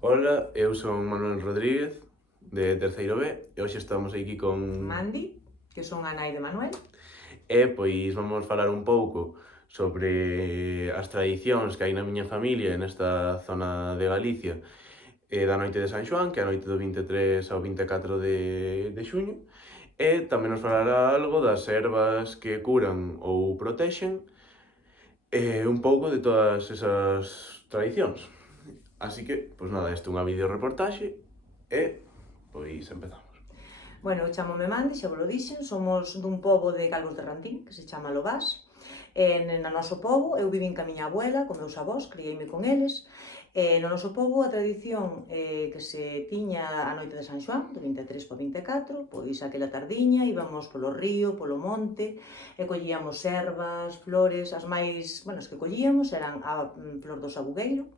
Ola, eu son Manuel Rodríguez, de terceiro B, e hoxe estamos aquí con... Mandi, que son a nai de Manuel. Pois vamos falar un pouco sobre as tradicións que hai na miña familia nesta zona de Galicia da noite de San Xoán, que é a noite do 23 ao 24 de xuño, e tamén nos falará algo das ervas que curan ou protexen un pouco de todas esas tradicións. Así que, pois nada, isto é unha videoreportaxe e, pois, empezamos. Bueno, eu chamome Mandi, xa vos lo dixen, somos dun pobo de Calvos de Rantín, que se chama Lobás. No noso pobo, eu vivín ca miña abuela, con meus avós, criei-me con eles. No noso pobo, a tradición que se tiña a noite de San Xoán, do 23 ao 24, pois aquela tardiña íbamos polo río, polo monte, e collíamos ervas, flores, as máis, bueno, as que collíamos eran a flor do sabugueiro,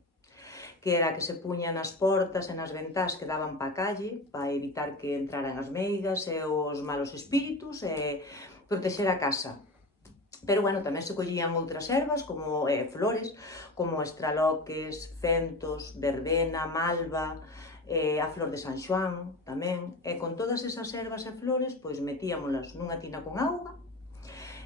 que era a que se puña nas portas e nas ventás que daban pa calle, para evitar que entraran as meigas e os malos espíritus e protexer a casa. Pero, bueno, tamén se collían outras ervas, como flores, como estraloques, fentos, verbena, malva, a flor de San Xoán tamén. E con todas esas ervas e flores, pois metíamolas nunha tina con auga,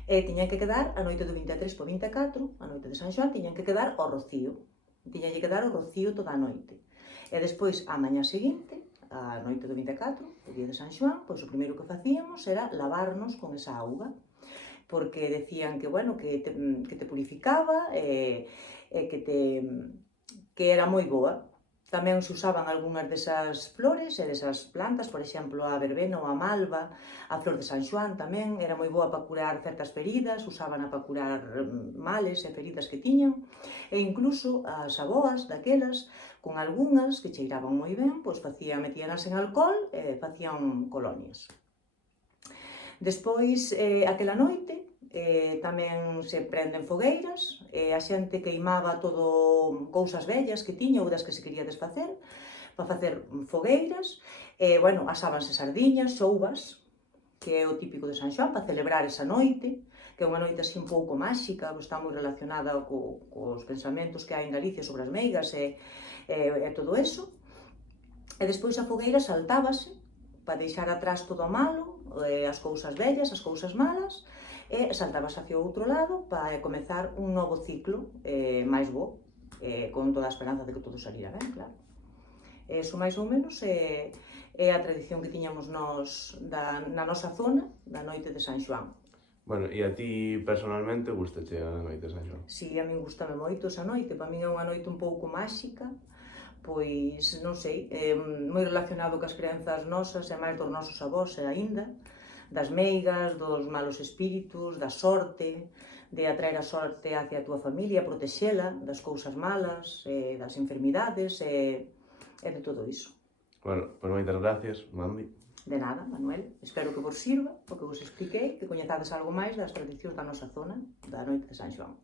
e tiñan que quedar a noite do 23 ao 24, a noite de San Xoán, tiñan que quedar ao rocío. Tiñalle que dar o rocío toda a noite. E despois, a mañá seguinte, a noite do 24, o día de San Xoán, pois o primeiro que facíamos era lavarnos con esa auga, porque decían que, bueno, que te purificaba e que era moi boa. Tamén se usaban algunhas desas flores e desas plantas, por exemplo, a verbena ou a malva, a flor de San Xoán tamén, era moi boa para curar certas feridas, usábana para curar males e feridas que tiñan, e incluso as aboas daquelas, con algunhas que cheiraban moi ben, pois metíanas en alcohol e facían colonias. Despois, aquela noite, tamén se prenden fogueiras, a xente queimaba todo cousas vellas que tiña ou das que se quería desfacer, para facer fogueiras, bueno, asábanse sardiñas, xouvas, que é o típico de San Xoán, para celebrar esa noite, que é unha noite así un pouco máxica, está moi relacionada cos pensamentos que hai en Galicia sobre as meigas e todo eso. E despois a fogueira saltábase, para deixar atrás todo o malo, as cousas vellas, as cousas malas, e saltabas hacia o outro lado para comezar un novo ciclo máis bo, con toda a esperanza de que todo salira ben, claro. Eso máis ou menos é a tradición que tiñamos nós na nosa zona da noite de San Xoán. Bueno, e a ti personalmente gustache a noite de San Xoán? Si, a min gustame moito esa noite, para min é unha noite un pouco máxica, pois, non sei, moi relacionado cas crenzas nosas e máis dos nosos avós e aínda, das meigas, dos malos espíritus, da sorte, de atraer a sorte hacia a túa familia, protexela das cousas malas, das enfermidades e de todo iso. Bueno, pois moitas gracias, Mandi. De nada, Manuel. Espero que vos sirva o que vos expliquei, que coñezades algo máis das tradicións da nosa zona da noite de San Xoán.